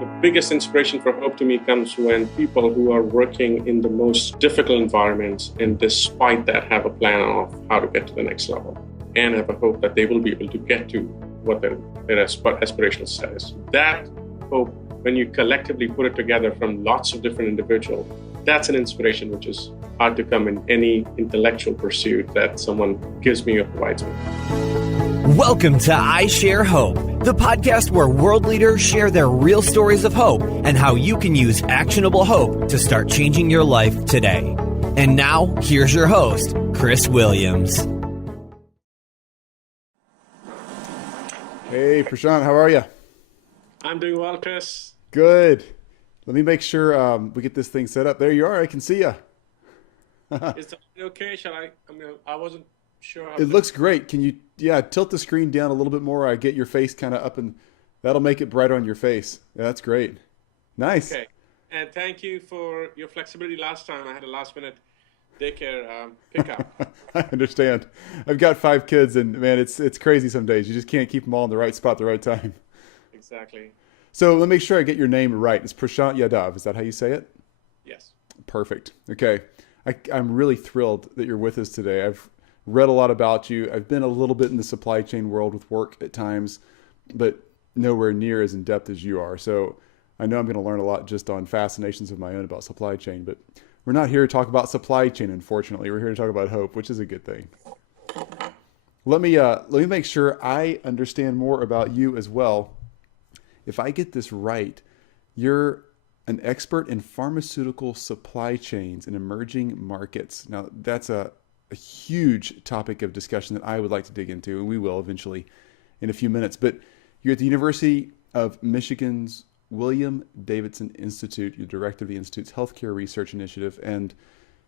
The biggest inspiration for hope to me comes when people who are working in the most difficult environments and despite that have a plan of how to get to the next level and have a hope that they will be able to get to what their aspirational status. That hope, when you collectively put it together from lots of different individuals, that's an inspiration which is hard to come in any intellectual pursuit that someone gives me or provides me. Welcome to I Share Hope, the podcast where world leaders share their real stories of hope and how you can use actionable hope to start changing your life today. And now, here's your host, Chris Williams. Hey, Prashant, how are you? I'm doing well, Chris. Good. Let me make sure we get this thing set up. There you are. I can see you. Is that okay? I wasn't sure. It looks great. Can you, tilt the screen down a little bit more? I get your face kind of up, and that'll make it brighter on your face. Yeah, that's great. Nice. Okay. And thank you for your flexibility last time. I had a last-minute daycare pickup. I understand. I've got 5 kids, and man, it's crazy some days. You just can't keep them all in the right spot at the right time. Exactly. So let me make sure I get your name right. It's Prashant Yadav. Is that how you say it? Yes. Perfect. Okay. I'm really thrilled that you're with us today. I've read a lot about you. I've been a little bit in the supply chain world with work at times, but nowhere near as in depth as you are. So I know I'm going to learn a lot just on fascinations of my own about supply chain, but we're not here to talk about supply chain, unfortunately. We're here to talk about hope, which is a good thing. Let me make sure I understand more about you as well. If I get this right, you're an expert in pharmaceutical supply chains in emerging markets. Now, that's a huge topic of discussion that I would like to dig into, and we will eventually in a few minutes. But you're at the University of Michigan's William Davidson Institute. You're director of the Institute's Healthcare Research Initiative. And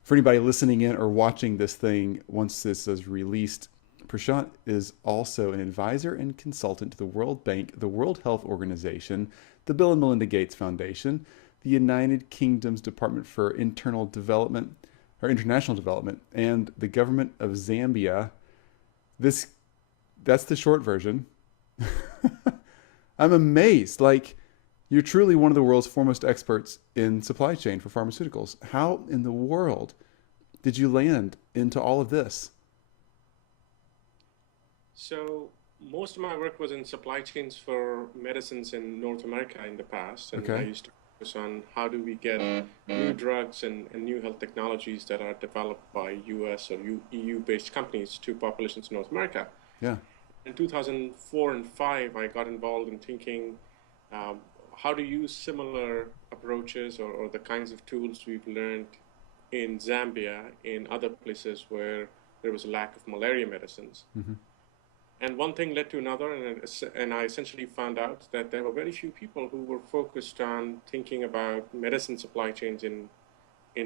for anybody listening in or watching this thing, once this is released, Prashant is also an advisor and consultant to the World Bank, the World Health Organization, the Bill and Melinda Gates Foundation, the United Kingdom's Department for International Development, and the government of Zambia. That's the short version. I'm amazed. You're truly one of the world's foremost experts in supply chain for pharmaceuticals. How in the world did you land into all of this? So most of my work was in supply chains for medicines in North America in the past. And I used to focus on how do we get new drugs and new health technologies that are developed by US or EU-based companies to populations in North America. Yeah. In 2004 and 2005, I got involved in thinking how to use similar approaches or the kinds of tools we've learned in Zambia, in other places where there was a lack of malaria medicines. Mm-hmm. And one thing led to another, and I essentially found out that there were very few people who were focused on thinking about medicine supply chains in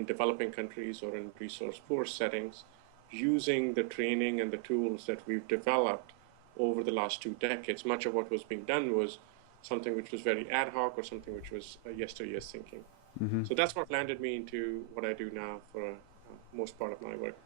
developing countries or in resource-poor settings, using the training and the tools that we've developed over the last 2 decades. Much of what was being done was something which was very ad hoc or something which was yesteryear's thinking. Mm-hmm. So that's what landed me into what I do now for most part of my work.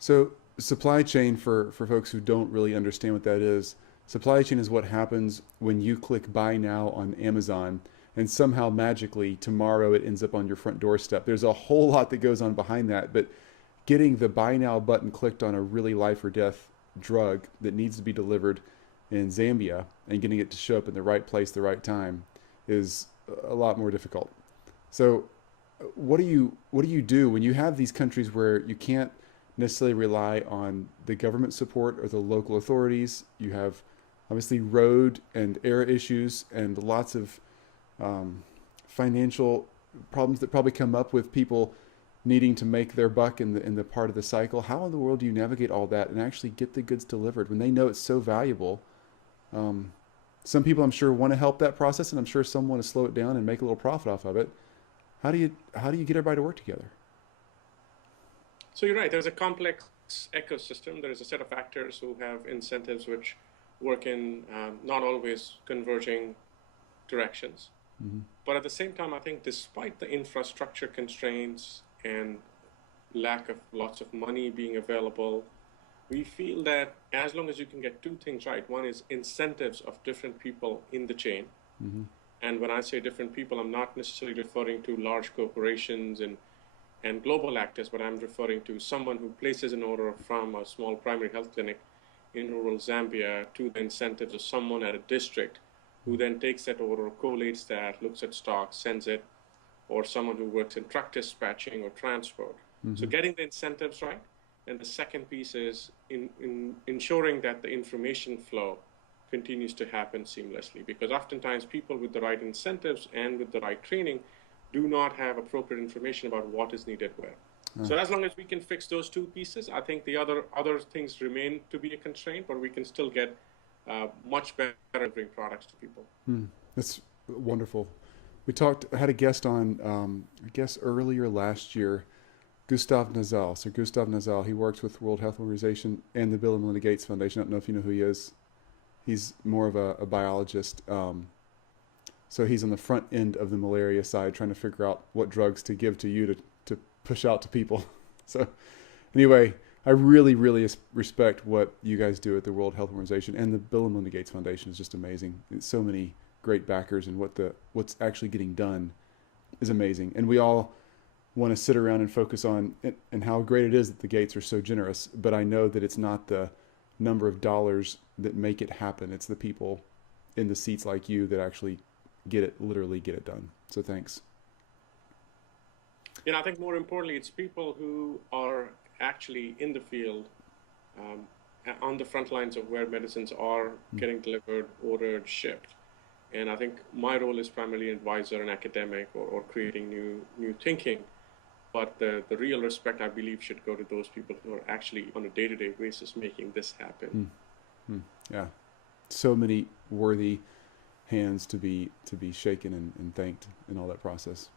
So supply chain, for folks who don't really understand what that is, supply chain is what happens when you click buy now on Amazon and somehow magically tomorrow it ends up on your front doorstep. There's a whole lot that goes on behind that, but getting the buy now button clicked on a really life or death drug that needs to be delivered in Zambia and getting it to show up in the right place, the right time is a lot more difficult. So what do you do when you have these countries where you can't necessarily rely on the government support or the local authorities? You have obviously road and air issues and lots of financial problems that probably come up with people needing to make their buck in the part of the cycle. How in the world do you navigate all that and actually get the goods delivered when they know it's so valuable? Some people, I'm sure, want to help that process, and I'm sure some want to slow it down and make a little profit off of it. How do you get everybody to work together? So you're right. There's a complex ecosystem. There's a set of actors who have incentives which work in not always converging directions. Mm-hmm. But at the same time, I think despite the infrastructure constraints and lack of lots of money being available, we feel that as long as you can get 2 things right, one is incentives of different people in the chain, mm-hmm. And when I say different people, I'm not necessarily referring to large corporations and global actors, but I'm referring to someone who places an order from a small primary health clinic in rural Zambia to the incentives of someone at a district who then takes that order, collates that, looks at stock, sends it, or someone who works in truck dispatching or transport. So getting the incentives right. And the second piece is in ensuring that the information flow continues to happen seamlessly, because oftentimes people with the right incentives and with the right training do not have appropriate information about what is needed where. So as long as we can fix those two pieces, I think the other things remain to be a constraint, but we can still get much better at bringing products to people. That's wonderful. I had a guest on, I guess earlier last year, Gustav Nazal. So Gustav Nazal, he works with World Health Organization and the Bill and Melinda Gates Foundation. I don't know if you know who he is. He's more of a biologist. So he's on the front end of the malaria side, trying to figure out what drugs to give to you to push out to people. So anyway, I really, really respect what you guys do at the World Health Organization, and the Bill and Melinda Gates Foundation is just amazing. It's so many great backers, and what's actually getting done is amazing. And we all want to sit around and focus on and how great it is that the Gates are so generous, but I know that it's not the number of dollars that make it happen. It's the people in the seats like you that actually literally get it done. So thanks. I think more importantly, it's people who are actually in the field, on the front lines of where medicines are getting delivered, ordered, shipped. And I think my role is primarily advisor and academic or creating new thinking. But the real respect, I believe, should go to those people who are actually on a day-to-day basis making this happen. Yeah. So many worthy hands to be shaken and thanked in all that process.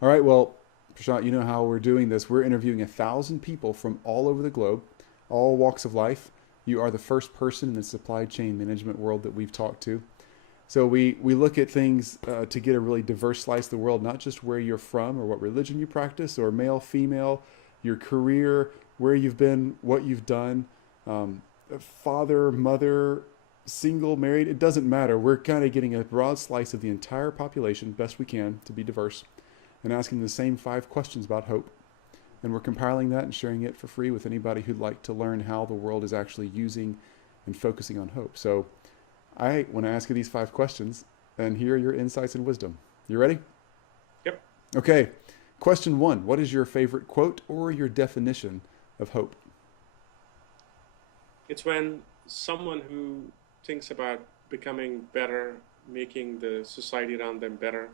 All right, well, Prashant, you know how we're doing this. We're interviewing 1,000 people from all over the globe, all walks of life. You are the first person in the supply chain management world that we've talked to. So we look at things to get a really diverse slice of the world, not just where you're from or what religion you practice or male, female, your career, where you've been, what you've done, father, mother, single, married, it doesn't matter. We're kind of getting a broad slice of the entire population, best we can, to be diverse, and asking the same 5 questions about hope. And we're compiling that and sharing it for free with anybody who'd like to learn how the world is actually using and focusing on hope. So I want to ask you these 5 questions and hear your insights and wisdom. You ready? Yep. Okay. Question 1. What is your favorite quote or your definition of hope? It's when someone who thinks about becoming better, making the society around them better,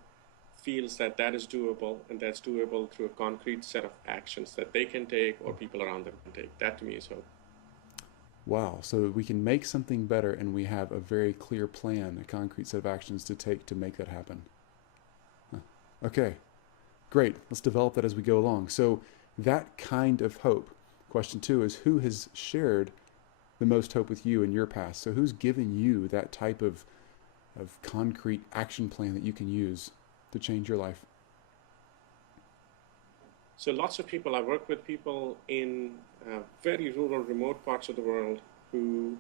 feels that is doable, and that's doable through a concrete set of actions that they can take or people around them can take. That to me is hope. Wow. So we can make something better, and we have a very clear plan, a concrete set of actions to take to make that happen. Okay, great. Let's develop that as we go along. So that kind of hope. Question 2 is, who has shared the most hope with you in your past? So who's given you that type of concrete action plan that you can use to change your life? So lots of people, I work with people in very rural, remote parts of the world who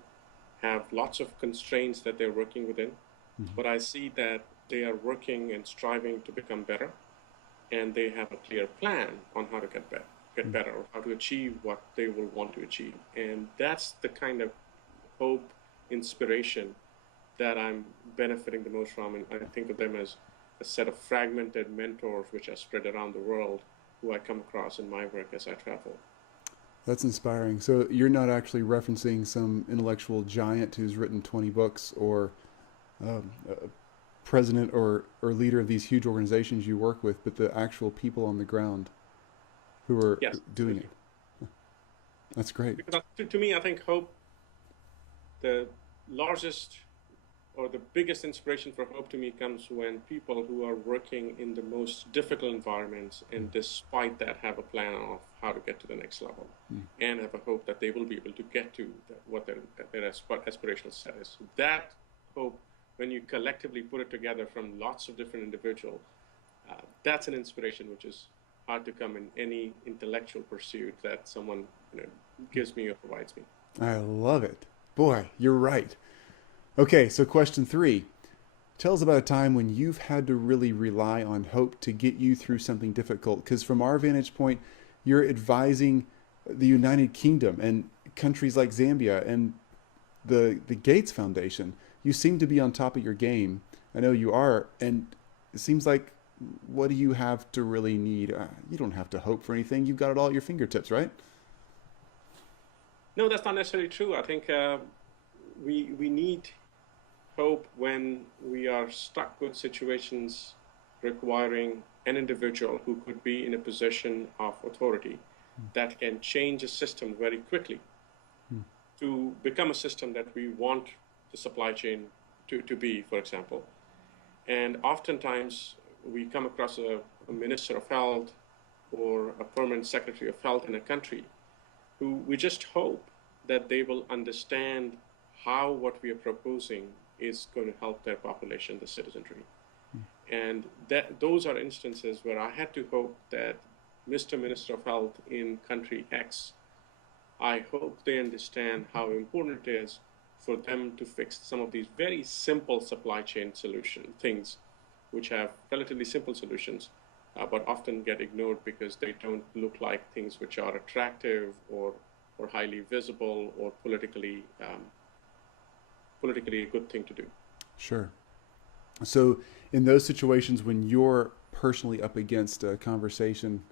have lots of constraints that they're working within. But I see that they are working and striving to become better, and they have a clear plan on how to get better, or how to achieve what they will want to achieve. And that's the kind of hope, inspiration that I'm benefiting the most from. And I think of them as a set of fragmented mentors which are spread around the world, who I come across in my work as I travel. That's inspiring. So you're not actually referencing some intellectual giant who's written 20 books, or a president or leader of these huge organizations you work with, but the actual people on the ground who are doing it. That's great. Because to me, I think hope, the largest or the biggest inspiration for hope to me comes when people who are working in the most difficult environments, and despite that have a plan of how to get to the next level, and have a hope that they will be able to get to what their aspirational set is. That hope, when you collectively put it together from lots of different individuals, that's an inspiration which is hard to come in any intellectual pursuit that someone gives me or provides me. I love it. Boy, you're right. Okay, so question 3. Tell us about a time when you've had to really rely on hope to get you through something difficult. Because from our vantage point, you're advising the United Kingdom and countries like Zambia and the Gates Foundation. You seem to be on top of your game. I know you are. And it seems like, what do you have to really need? You don't have to hope for anything. You've got it all at your fingertips, right? No, that's not necessarily true. I think we need hope when we are stuck with situations requiring an individual who could be in a position of authority that can change a system very quickly to become a system that we want the supply chain to be, for example. And oftentimes we come across a minister of health or a permanent secretary of health in a country who we just hope that they will understand how what we are proposing is going to help their population, the citizenry. And those are instances where I had to hope that Mr. Minister of Health in country X, I hope they understand how important it is for them to fix some of these very simple supply chain things, which have relatively simple solutions, but often get ignored because they don't look like things which are attractive or highly visible or politically a good thing to do. Sure. So in those situations when you're personally up against a conversation,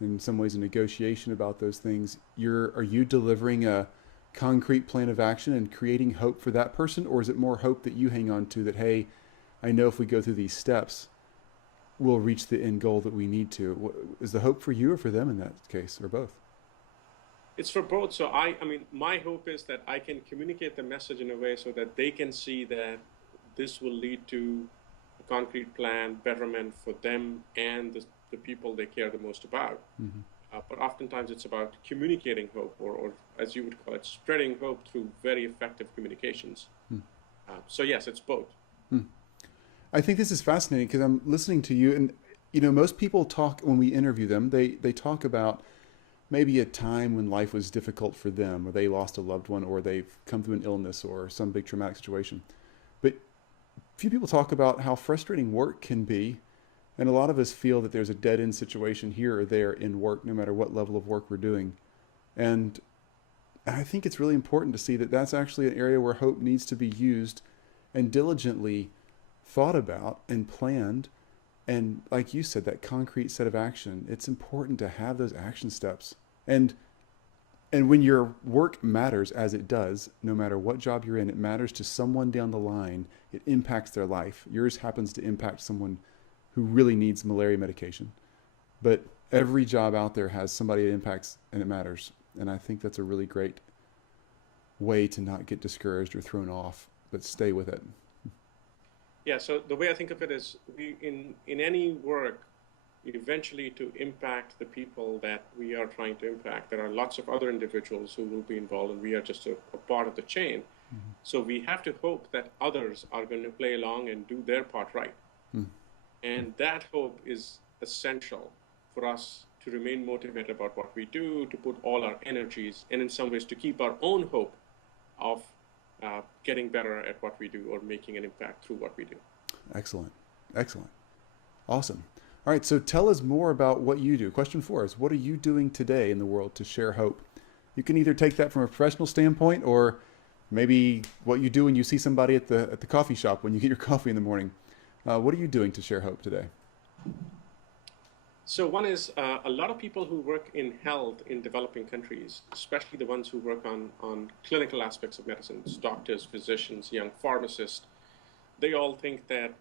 in some ways a negotiation about those things, are you delivering a concrete plan of action and creating hope for that person? Or is it more hope that you hang on to that, hey, I know if we go through these steps, we'll reach the end goal that we need to? Is the hope for you or for them in that case, or both? It's for both. So I mean, my hope is that I can communicate the message in a way so that they can see that this will lead to a concrete plan, betterment for them and the people they care the most about. Mm-hmm. But oftentimes it's about communicating hope, or as you would call it, spreading hope through very effective communications. So yes, it's both. I think this is fascinating because I'm listening to you, and most people talk when we interview them. They talk about maybe a time when life was difficult for them, or they lost a loved one, or they've come through an illness or some big traumatic situation. But few people talk about how frustrating work can be. And a lot of us feel that there's a dead end situation here or there in work, no matter what level of work we're doing. And I think it's really important to see that that's actually an area where hope needs to be used and diligently thought about and planned. And like you said, that concrete set of action, it's important to have those action steps. And when your work matters, as it does, no matter what job you're in, it matters to someone down the line. It impacts their life. Yours happens to impact someone who really needs malaria medication. But every job out there has somebody it impacts, and it matters. And I think that's a really great way to not get discouraged or thrown off, but stay with it. Yeah, so the way I think of it is, in any work, eventually to impact the people that we are trying to impact, there are lots of other individuals who will be involved, and we are just a part of the chain. Mm-hmm. So we have to hope that others are going to play along and do their part right. And that hope is essential for us to remain motivated about what we do, to put all our energies, and in some ways to keep our own hope of getting better at what we do or making an impact through what we do. Excellent. Awesome. All right, so tell us more about what you do. Question 4 is, what are you doing today in the world to share hope? You can either take that from a professional standpoint, or maybe what you do when you see somebody at the coffee shop when you get your coffee in the morning. What are you doing to share hope today? So one is a lot of people who work in health in developing countries, especially the ones who work on clinical aspects of medicine, doctors, physicians, young pharmacists, they all think that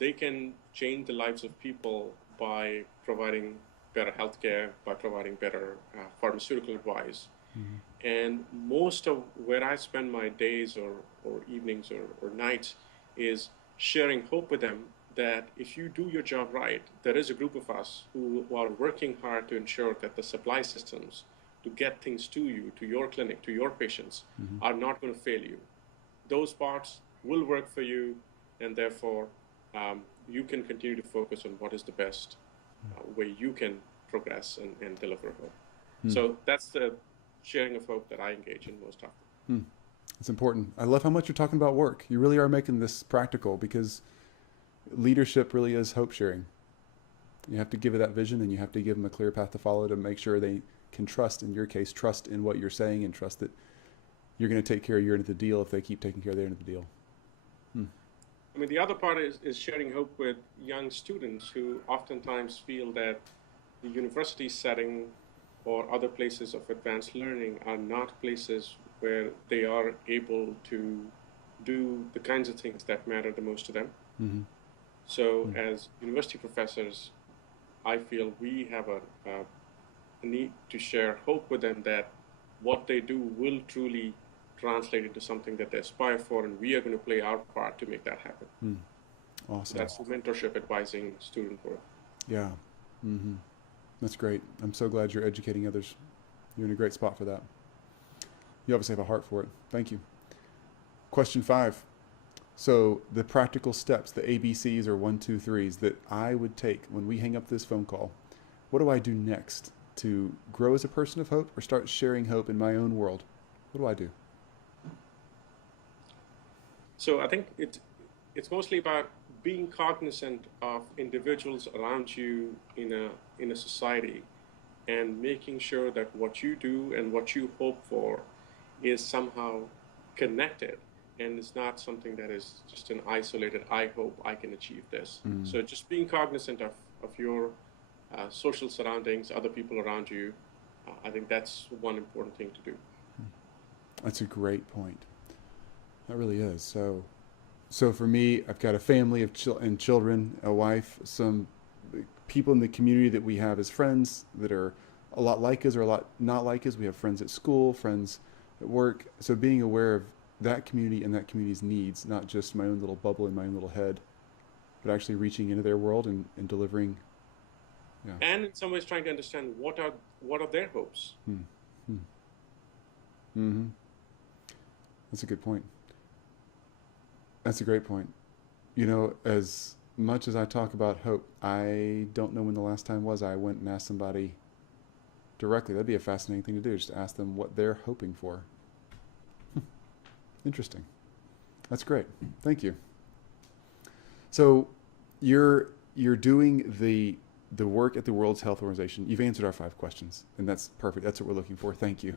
they can change the lives of people by providing better healthcare, by providing better pharmaceutical advice. Mm-hmm. And most of where I spend my days or evenings or nights is sharing hope with them that if you do your job right, there is a group of us who are working hard to ensure that the supply systems to get things to you, to your clinic, to your patients, mm-hmm. are not going to fail you. Those parts will work for you, and therefore you can continue to focus on what is the best way you can progress and deliver hope. Mm. So that's the sharing of hope that I engage in most often. It's important. I love how much you're talking about work. You really are making this practical, because leadership really is hope sharing. You have to give it that vision, and you have to give them a clear path to follow to make sure they can trust, in your case, trust in what you're saying, and trust that you're going to take care of your end of the deal if they keep taking care of their end of the deal. I mean, the other part is sharing hope with young students who oftentimes feel that the university setting or other places of advanced learning are not places where they are able to do the kinds of things that matter the most to them. Mm-hmm. So as university professors, I feel we have a need to share hope with them that what they do will truly translate into something that they aspire for, and we are going to play our part to make that happen. Awesome. That's mentorship, advising, student work. Yeah. Mm-hmm. That's great. I'm so glad you're educating others. You're in a great spot for that. You obviously have a heart for it. Thank you. Question 5. So the practical steps, the ABCs or 1, 2, 3s that I would take when we hang up this phone call, what do I do next to grow as a person of hope or start sharing hope in my own world? What do I do? So I think it's mostly about being cognizant of individuals around you in a society, and making sure that what you do and what you hope for is somehow connected, and it's not something that is just an isolated, I hope I can achieve this. So just being cognizant of your social surroundings, other people around you, I think that's one important thing to do. That's a great point. That really is. So for me, I've got a family of children, a wife, some people in the community that we have as friends that are a lot like us or a lot not like us. We have friends at school, friends at work. So being aware of that community and that community's needs, not just my own little bubble in my own little head, but actually reaching into their world and delivering. Yeah. And in some ways trying to understand what are their hopes. Mm-hmm. That's a good point. That's a great point. You know, as much as I talk about hope, I don't know when the last time was I went and asked somebody directly. That'd be a fascinating thing to do, just to ask them what they're hoping for. Interesting. That's great. Thank you. So you're doing the work at the World Health Organization. You've answered our 5 questions, and that's perfect. That's what we're looking for. Thank you.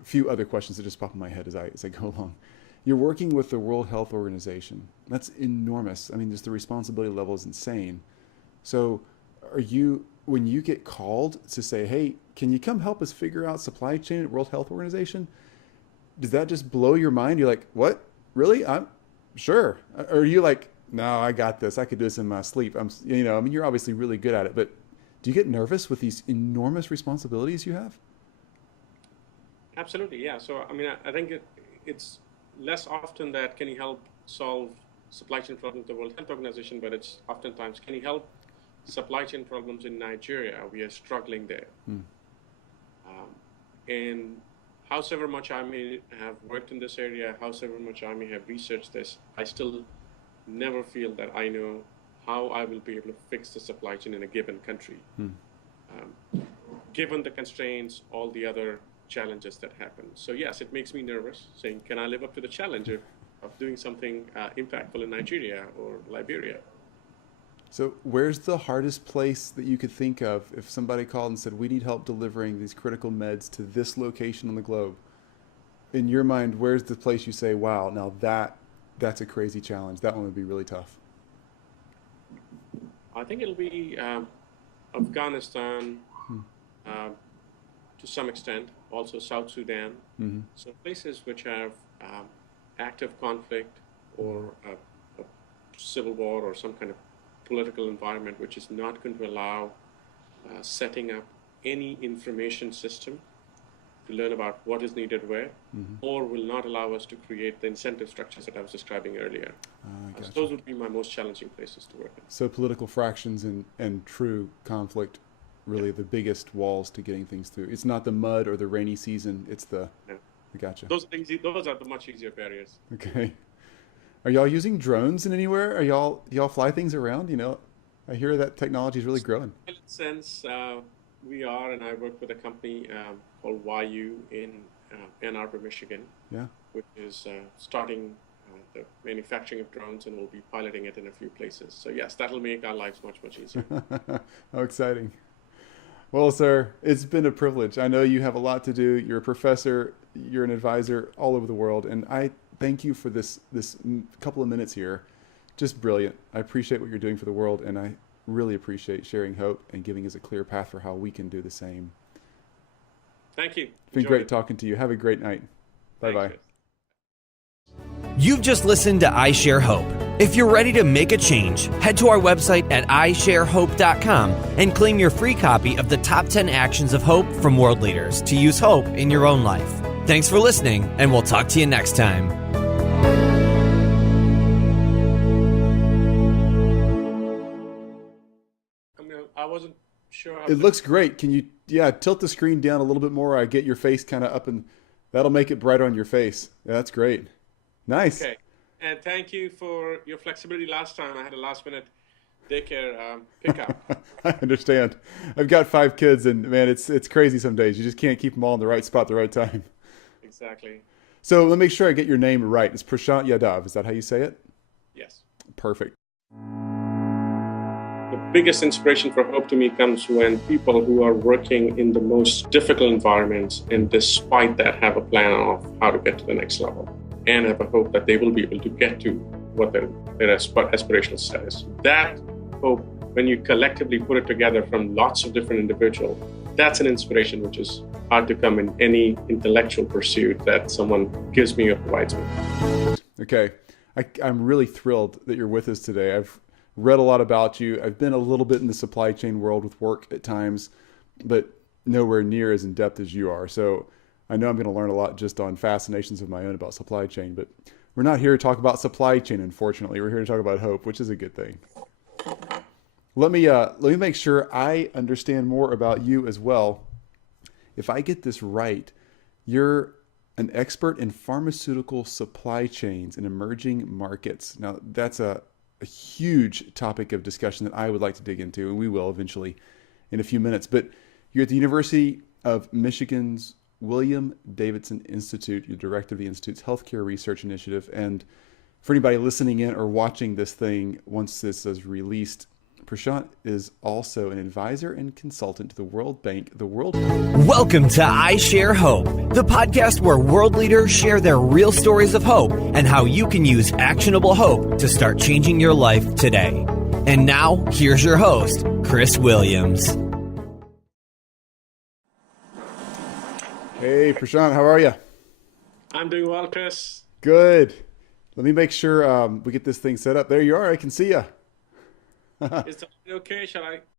A few other questions that just pop in my head as I go along. You're working with the World Health Organization. That's enormous. I mean, just the responsibility level is insane. So when you get called to say, hey, can you come help us figure out supply chain at World Health Organization? Does that just blow your mind? You're like, what? Really? I'm sure. Or are you like, no, I got this. I could do this in my sleep. You're obviously really good at it, but do you get nervous with these enormous responsibilities you have? Absolutely, yeah. So, I mean, I think it's less often that can you help solve supply chain problems at the World Health Organization, but it's oftentimes can you help supply chain problems in Nigeria? We are struggling there. And howsoever much I may have worked in this area, howsoever much I may have researched this, I still never feel that I know how I will be able to fix the supply chain in a given country. Given the constraints, all the other challenges that happen. So yes, it makes me nervous, saying, can I live up to the challenge of doing something impactful in Nigeria or Liberia? So where's the hardest place that you could think of if somebody called and said, we need help delivering these critical meds to this location on the globe? In your mind, where's the place you say, wow, now that's a crazy challenge. That one would be really tough. I think it'll be Afghanistan, to some extent, also South Sudan. So places which have active conflict or a civil war or some kind of political environment which is not going to allow setting up any information system to learn about what is needed where, or will not allow us to create the incentive structures that I was describing earlier. So those would be my most challenging places to work in. So political fractions and true conflict, really the biggest walls to getting things through. It's not the mud or the rainy season. It's the. No. I gotcha. Those are the much easier barriers. Okay. Are y'all using drones in anywhere? Do y'all fly things around? You know, I hear that technology is really growing. In a sense, we are, and I work with a company called YU in Ann Arbor, Michigan, Yeah. which is starting the manufacturing of drones, and we'll be piloting it in a few places. So yes, that'll make our lives much, much easier. How exciting. Well, sir, it's been a privilege. I know you have a lot to do. You're a professor, you're an advisor all over the world, and I thank you for this couple of minutes here. Just brilliant. I appreciate what you're doing for the world, and I really appreciate sharing hope and giving us a clear path for how we can do the same. Thank you. It's been great talking to you. Have a great night. Bye-bye. You've just listened to I Share Hope. If you're ready to make a change, head to our website at isharehope.com and claim your free copy of the top 10 actions of hope from world leaders to use hope in your own life. Thanks for listening, and we'll talk to you next time. I wasn't sure. It looks great. Can you, tilt the screen down a little bit more? I get your face kind of up, and that'll make it brighter on your face. Yeah, that's great. Nice. Okay. And thank you for your flexibility last time. I had a last-minute daycare pickup. I understand. I've got 5 kids, and man, it's crazy some days. You just can't keep them all in the right spot at the right time. Exactly. So let me make sure I get your name right. It's Prashant Yadav. Is that how you say it? Yes. Perfect. The biggest inspiration for hope to me comes when people who are working in the most difficult environments, and despite that have a plan of how to get to the next level and have a hope that they will be able to get to what their aspirational status. That hope, when you collectively put it together from lots of different individuals, that's an inspiration which is hard to come in any intellectual pursuit that someone gives me or provides me. Okay. I'm really thrilled that you're with us today. I've read a lot about you. I've been a little bit in the supply chain world with work at times, but nowhere near as in depth as you are. So I know I'm going to learn a lot just on fascinations of my own about supply chain, but we're not here to talk about supply chain, unfortunately. We're here to talk about hope, which is a good thing. Let me make sure I understand more about you as well. If I get this right, you're an expert in pharmaceutical supply chains in emerging markets. Now, that's a huge topic of discussion that I would like to dig into, and we will eventually in a few minutes. But you're at the University of Michigan's William Davidson Institute. You're director of the Institute's Healthcare Research Initiative. And for anybody listening in or watching this thing, once this is released, Prashant is also an advisor and consultant to the World Bank, the World. Welcome to I Share Hope, the podcast where world leaders share their real stories of hope and how you can use actionable hope to start changing your life today. And now, here's your host, Chris Williams. Hey, Prashant, how are you? I'm doing well, Chris. Good. Let me make sure we get this thing set up. There you are. I can see you. Is that okay? Shall I